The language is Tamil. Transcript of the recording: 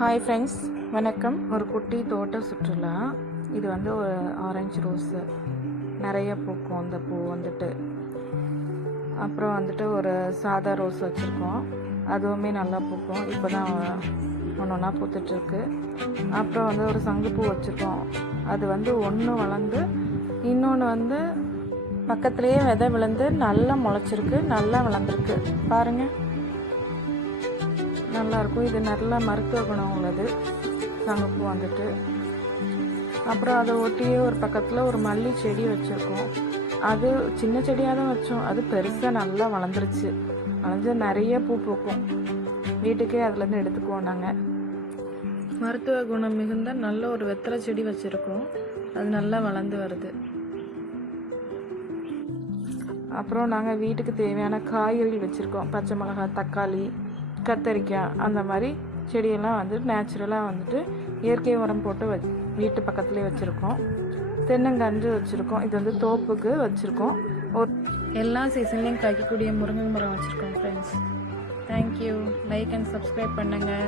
ஹாய் ஃப்ரெண்ட்ஸ், வணக்கம். ஒரு குட்டி தோட்ட சுற்றுலா. இது வந்து ஒரு ஆரஞ்சு ரோஸு நிறைய பூக்கும். அந்த பூ வந்துட்டு அப்புறம் வந்துட்டு ஒரு சாதா ரோஸ் வச்சுருக்கோம். அதுவுமே நல்லா பூக்கும். இப்போ தான் ஒன்று ஒன்றா பூத்துட்ருக்கு. அப்புறம் வந்து ஒரு சங்குப்பூ வச்சுருக்கோம். அது வந்து ஒன்று வளர்ந்து இன்னொன்று வந்து பக்கத்துலேயே விதை விழுந்து நல்லா முளைச்சிருக்கு, நல்லா வளர்ந்துருக்கு. பாருங்கள், நல்லாயிருக்கும். இது நல்ல மருத்துவ குணம் உள்ளது சங்குப்பூ வந்துட்டு. அப்புறம் அதை ஒட்டியே ஒரு பக்கத்தில் ஒரு மல்லி செடி வச்சுருக்கோம். அது சின்ன செடியாக தான் வச்சோம். அது பெருசாக நல்லா வளர்ந்துருச்சு. வளர்ந்து நிறைய பூ பூக்கும். வீட்டுக்கே அதுலேருந்து எடுத்துக்குவோம் நாங்கள். மருத்துவ குணம் மிகுந்த நல்ல ஒரு வெத்தலை செடி வச்சுருக்கோம். அது நல்லா வளர்ந்து வருது. அப்புறம் நாங்கள் வீட்டுக்கு தேவையான காய்கறிகள் வச்சுருக்கோம். பச்சை மிளகாய், தக்காளி, கத்தரிக்காய், அந்த மாதிரி செடியெல்லாம் வந்துட்டு நேச்சுரலாக வந்துட்டு இயற்கை உரம் போட்டு வீட்டு பக்கத்துலேயே வச்சுருக்கோம். தென்னங்கன்று வச்சுருக்கோம். இது வந்து தோப்புக்கு வச்சுருக்கோம். எல்லா சீசன்லேயும் காய்க்கக்கூடிய முருங்கை மரம் வச்சுருக்கோம் friends. Thank you. Like and subscribe பண்ணுங்கள்.